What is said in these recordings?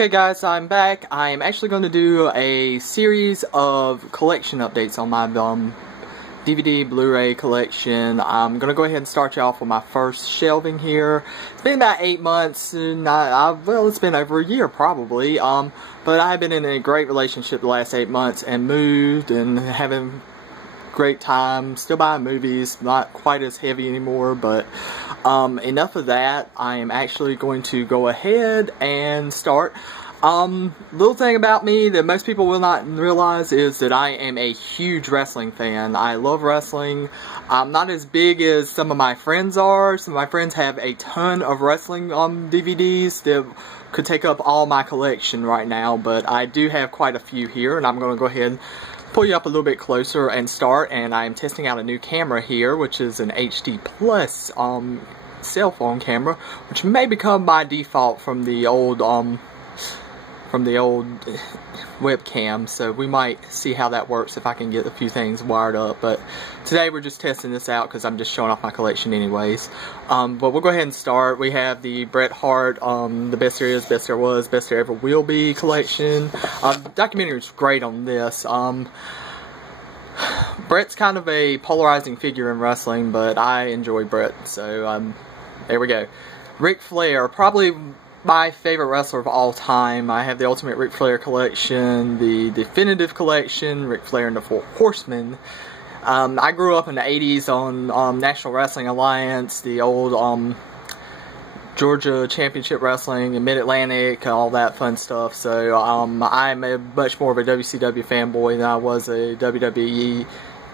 Hey guys, I'm back. I'm actually going to do a series of collection updates on my DVD, Blu-ray collection. I'm going to go ahead and start you off with my first shelving here. It's been about 8 months, and well, it's been over a year probably, but I've been in a great relationship the last 8 months and moved and having great time, still buying movies, not quite as heavy anymore, but enough of that. I am actually going to go ahead and start. Little thing about me that most people will not realize is that I am a huge wrestling fan. I love wrestling. I'm not as big as some of my friends are. Some of my friends have a ton of wrestling DVDs that could take up all my collection right now, but I do have quite a few here, and I'm going to go ahead and pull you up a little bit closer and start. And I'm testing out a new camera here, which is an HD Plus cell phone camera, which may become my default from the old webcam, so we might see how that works if I can get a few things wired up. But today we're just testing this out because I'm just showing off my collection anyways. But we'll go ahead and start. We have the Bret Hart, the Best There Is, Best There Was, Best There Ever Will Be collection. The documentary is great on this. Bret's kind of a polarizing figure in wrestling, but I enjoy Bret, so there we go. Ric Flair, probably my favorite wrestler of all time. I have the Ultimate Ric Flair collection, the Definitive collection, Ric Flair and the Four Horsemen. I grew up in the 80s on National Wrestling Alliance, the old Georgia Championship Wrestling, and Mid-Atlantic, all that fun stuff. So I'm a much more of a WCW fanboy than I was a WWE,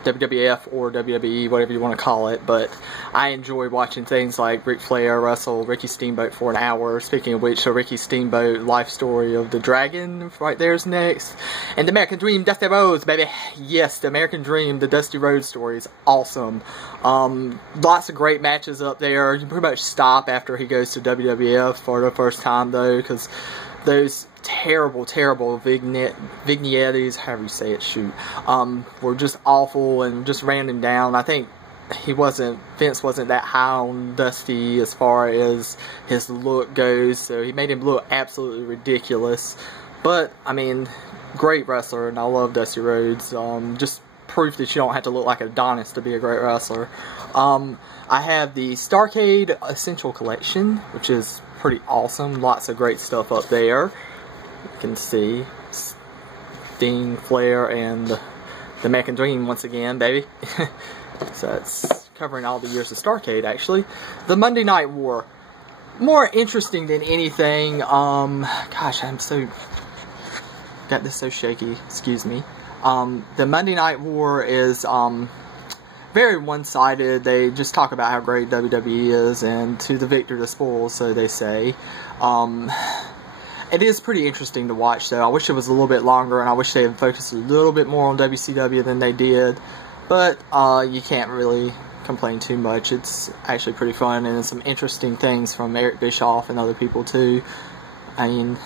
WWF, or WWE, whatever you want to call it. But I enjoy watching things like Ric Flair wrestle Ricky Steamboat for an hour. Speaking of which, the Ricky Steamboat life story of the Dragon right there is next. And the American Dream, Dusty Rhodes, baby. Yes, the American Dream, the Dusty Rhodes story is awesome. Lots of great matches up there. You can pretty much stop after he goes to WWF for the first time, though, because those terrible vignettes, however you say it, were just awful and just ran him down. I think Vince wasn't that high on Dusty as far as his look goes, so he made him look absolutely ridiculous. But, I mean, great wrestler, and I love Dusty Rhodes. Just proof that you don't have to look like Adonis to be a great wrestler. I have the Starrcade Essential Collection, which is pretty awesome. Lots of great stuff up there. You can see Sting, Flair, and the American Dream once again, baby. So it's covering all the years of Starrcade, actually. The Monday Night War. More interesting than anything. Gosh, got this so shaky. Excuse me. The Monday Night War is very one-sided. They just talk about how great WWE is, and to the victor the spoils, so they say. It is pretty interesting to watch, though. I wish it was a little bit longer, and I wish they had focused a little bit more on WCW than they did. But you can't really complain too much. It's actually pretty fun, and some interesting things from Eric Bischoff and other people, too. I mean,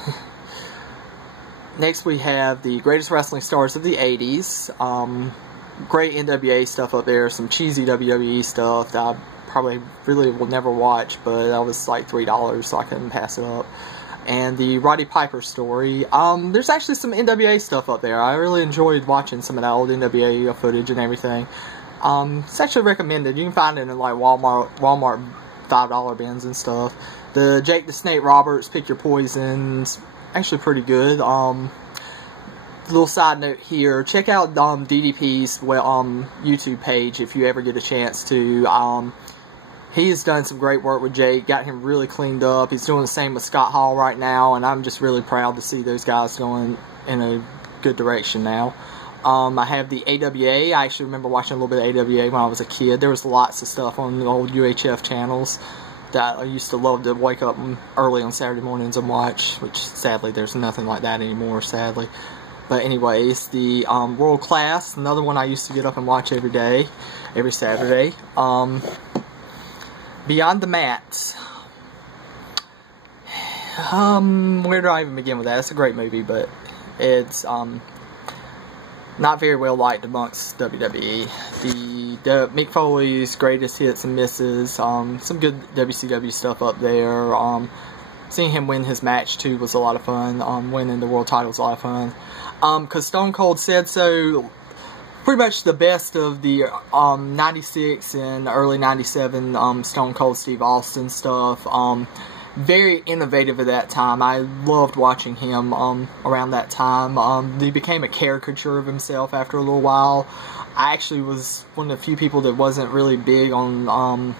next we have the Greatest Wrestling Stars of the 80s. Great NWA stuff up there, some cheesy WWE stuff that I probably really will never watch, but that was like $3, so I couldn't pass it up. And the Roddy Piper story. There's actually some NWA stuff up there. I really enjoyed watching some of that old NWA footage and everything. It's actually recommended. You can find it in like Walmart $5 bins and stuff. The Jake the Snake Roberts Pick Your Poisons, actually pretty good. Little side note here, check out DDP's YouTube page if you ever get a chance to. He has done some great work with Jake, got him really cleaned up. He's doing the same with Scott Hall right now, and I'm just really proud to see those guys going in a good direction now. I have the AWA. I actually remember watching a little bit of AWA when I was a kid. There was lots of stuff on the old UHF channels that I used to love to wake up early on Saturday mornings and watch, which sadly there's nothing like that anymore, sadly. But anyways, the World Class, another one I used to get up and watch every Saturday. Beyond the Mat. Where do I even begin with that? It's a great movie, but it's not very well liked amongst WWE. The Mick Foley's Greatest Hits and Misses, some good WCW stuff up there. seeing him win his match too was a lot of fun. Winning the world title was a lot of fun. Because Stone Cold said so. Pretty much the best of the 96 and early 97 Stone Cold Steve Austin stuff. Very innovative at that time. I loved watching him around that time. He became a caricature of himself after a little while. I actually was one of the few people that wasn't really big on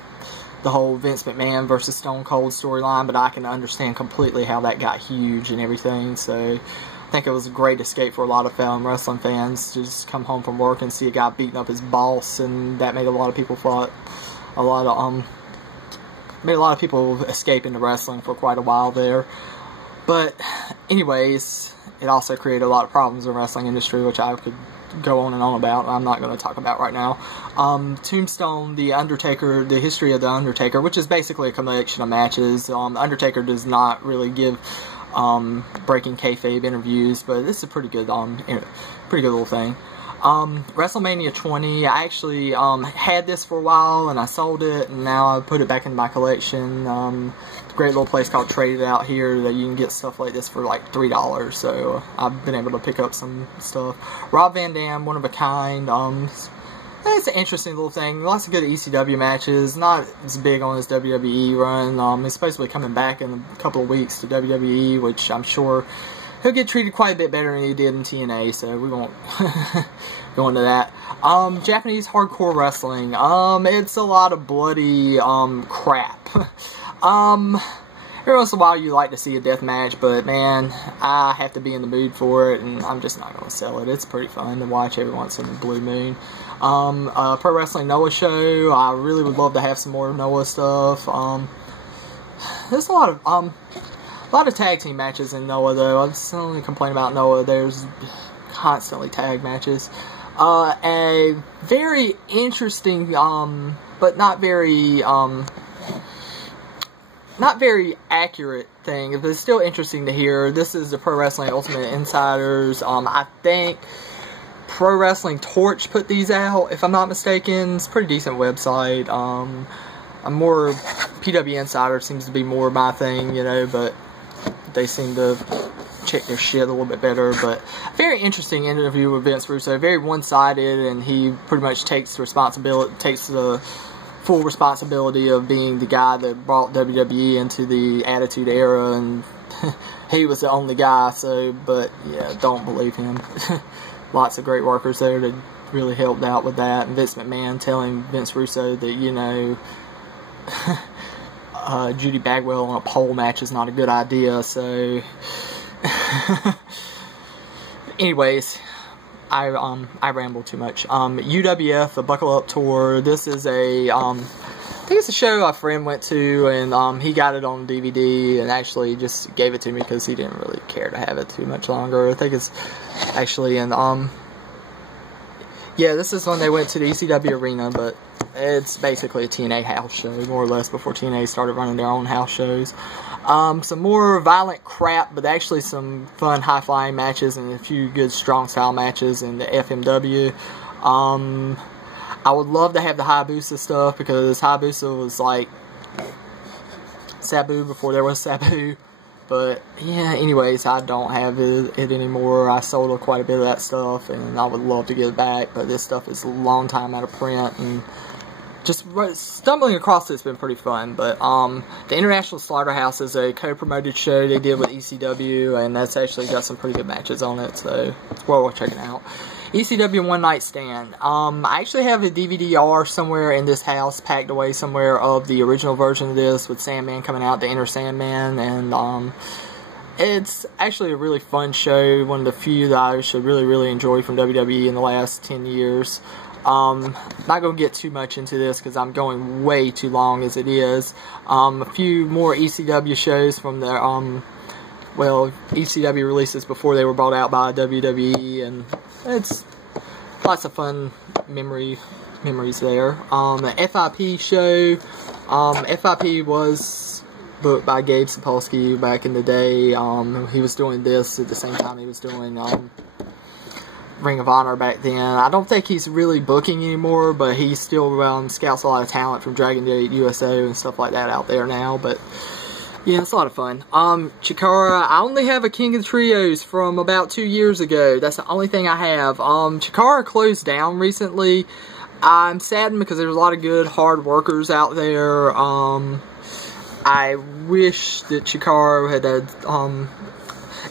the whole Vince McMahon versus Stone Cold storyline, but I can understand completely how that got huge and everything. So I think it was a great escape for a lot of wrestling fans to just come home from work and see a guy beating up his boss, and that made a lot of people made a lot of people escape into wrestling for quite a while there. But anyways, it also created a lot of problems in the wrestling industry, which I could go on and on about. I'm not going to talk about right now. Tombstone, The Undertaker, the history of The Undertaker, which is basically a collection of matches. The Undertaker does not really give breaking kayfabe interviews, but it's a pretty good little thing. WrestleMania 20, I actually had this for a while and I sold it, and now I put it back in my collection. Great little place called Trade It Out here that you can get stuff like this for like $3, so I've been able to pick up some stuff. Rob Van Dam, One of a Kind. It's an interesting little thing. Lots of good ECW matches. Not as big on his WWE run. He's supposed to be coming back in a couple of weeks to WWE, which I'm sure he'll get treated quite a bit better than he did in TNA, so we won't go into that. Japanese hardcore wrestling. It's a lot of bloody crap. Every once in a while you like to see a death match, but man, I have to be in the mood for it, and I'm just not going to sell it. It's pretty fun to watch every once in a blue moon. Pro Wrestling Noah show. I really would love to have some more Noah stuff. There's a lot of tag team matches in Noah, though. I'm just only complaining about Noah. There's constantly tag matches. A very interesting, but not very accurate thing, but it's still interesting to hear. This is the Pro Wrestling Ultimate Insiders. I think Pro Wrestling Torch put these out, if I'm not mistaken. It's a pretty decent website. I'm more PW Insider seems to be more my thing, you know, but they seem to check their shit a little bit better. But very interesting interview with Vince Russo. Very one-sided, and he pretty much takes the full responsibility of being the guy that brought WWE into the Attitude Era, and he was the only guy. So, but yeah, don't believe him. Lots of great workers there that really helped out with that. And Vince McMahon telling Vince Russo that, you know, Judy Bagwell on a pole match is not a good idea. So anyways, I ramble too much. UWF, the Buckle Up Tour. This is a I think it's a show a friend went to, and he got it on DVD and actually just gave it to me because he didn't really care to have it too much longer. I think it's actually in yeah, this is when they went to the ECW arena, but it's basically a TNA house show, more or less, before TNA started running their own house shows. Some more violent crap, but actually some fun high-flying matches and a few good strong-style matches in the FMW. I would love to have the Hayabusa stuff, because Hayabusa was like Sabu before there was Sabu. But yeah, anyways, I don't have it anymore. I sold quite a bit of that stuff, and I would love to get it back, but this stuff is a long time out of print, and just stumbling across it's been pretty fun. But the International Slaughterhouse is a co-promoted show they did with ECW, and that's actually got some pretty good matches on it, so it's well worth checking out. ECW One Night Stand. I actually have a DVD-R somewhere in this house, packed away somewhere, of the original version of this with Sandman coming out, the Inner Sandman, and it's actually a really fun show, one of the few that I should really enjoy from WWE in the last 10 years. Not going to get too much into this because I'm going way too long as it is. A few more ECW shows from their well, ECW releases before they were brought out by WWE, and it's lots of fun memories there. The FIP show. FIP was booked by Gabe Sapolsky back in the day. He was doing this at the same time he was doing Ring of Honor back then. I don't think he's really booking anymore, but he still scouts a lot of talent from Dragon Gate USA and stuff like that out there now. But Yeah, it's a lot of fun. Chikara, I only have a King of Trios from about 2 years ago. That's the only thing I have. Chikara closed down recently. I'm saddened because there's a lot of good hard workers out there. I wish that Chikara had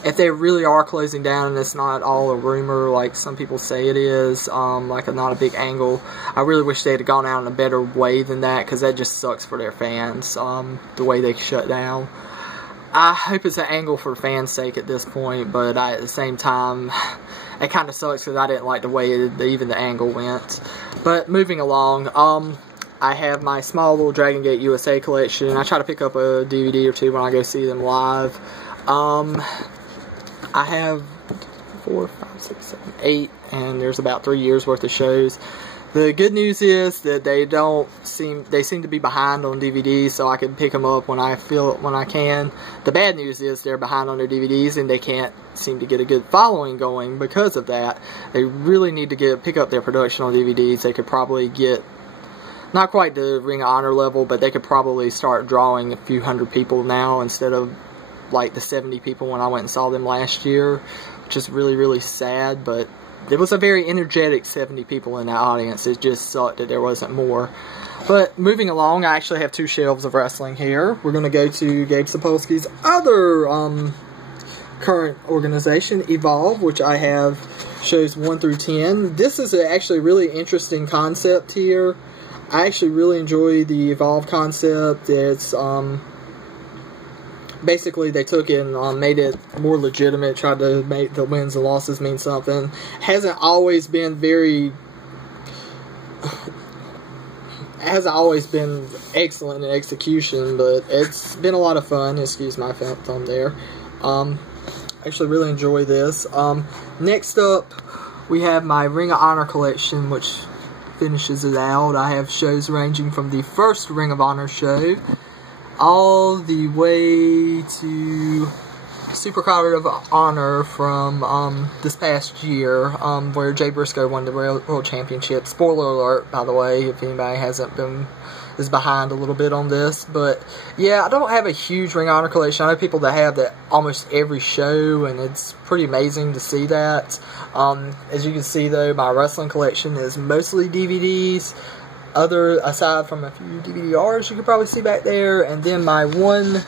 if they really are closing down and it's not all a rumor like some people say it is, like not a big angle, I really wish they'd have gone out in a better way than that, because that just sucks for their fans, the way they shut down. I hope it's an angle for fans' sake at this point, but at the same time, it kind of sucks because I didn't like the way even the angle went. But moving along, I have my small little Dragon Gate USA collection. I try to pick up a DVD or two when I go see them live. I have 4, 5, 6, 7, 8, and there's about 3 years worth of shows. The good news is that they seem to be behind on DVDs, so I can pick them up when I can. The bad news is they're behind on their DVDs and they can't seem to get a good following going because of that. They really need to pick up their production on DVDs. They could probably get, not quite the Ring of Honor level, but they could probably start drawing a few hundred people now instead of like the 70 people when I went and saw them last year, which is really, really sad. But it was a very energetic 70 people in that audience. It just sucked that there wasn't more. But moving along, I actually have 2 shelves of wrestling here. We're going to go to Gabe Sapolsky's other current organization, Evolve, which I have shows 1 through 10. This is actually a really interesting concept here. I actually really enjoy the Evolve concept. It's basically they took it and made it more legitimate, tried to make the wins and losses mean something. Hasn't always been excellent in execution, but it's been a lot of fun. Excuse my thumb there. Actually really enjoy this. Next up, we have my Ring of Honor collection, which finishes it out. I have shows ranging from the first Ring of Honor show all the way to Supercard of Honor from this past year, where Jay Briscoe won the World Championship. Spoiler alert, by the way, if anybody is behind a little bit on this. But yeah, I don't have a huge Ring of Honor collection. I know people that have that almost every show, and it's pretty amazing to see that. As you can see though, my wrestling collection is mostly DVDs. Aside from a few DVDRs you could probably see back there, and then my one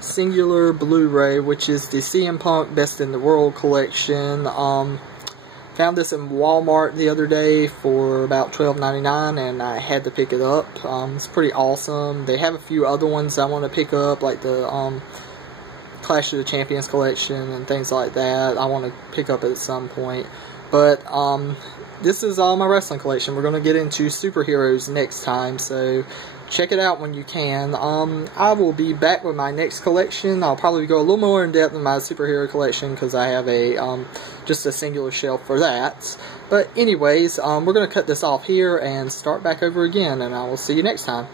singular Blu-ray, which is the CM Punk Best in the World collection. Found this in Walmart the other day for about $12.99, and I had to pick it up. It's pretty awesome. They have a few other ones I want to pick up, like the Clash of the Champions collection and things like that. I want to pick up at some point. But this is all my wrestling collection. We're going to get into superheroes next time, so check it out when you can. I will be back with my next collection. I'll probably go a little more in depth in my superhero collection because I have a just a singular shelf for that. But anyways, we're going to cut this off here and start back over again, and I will see you next time.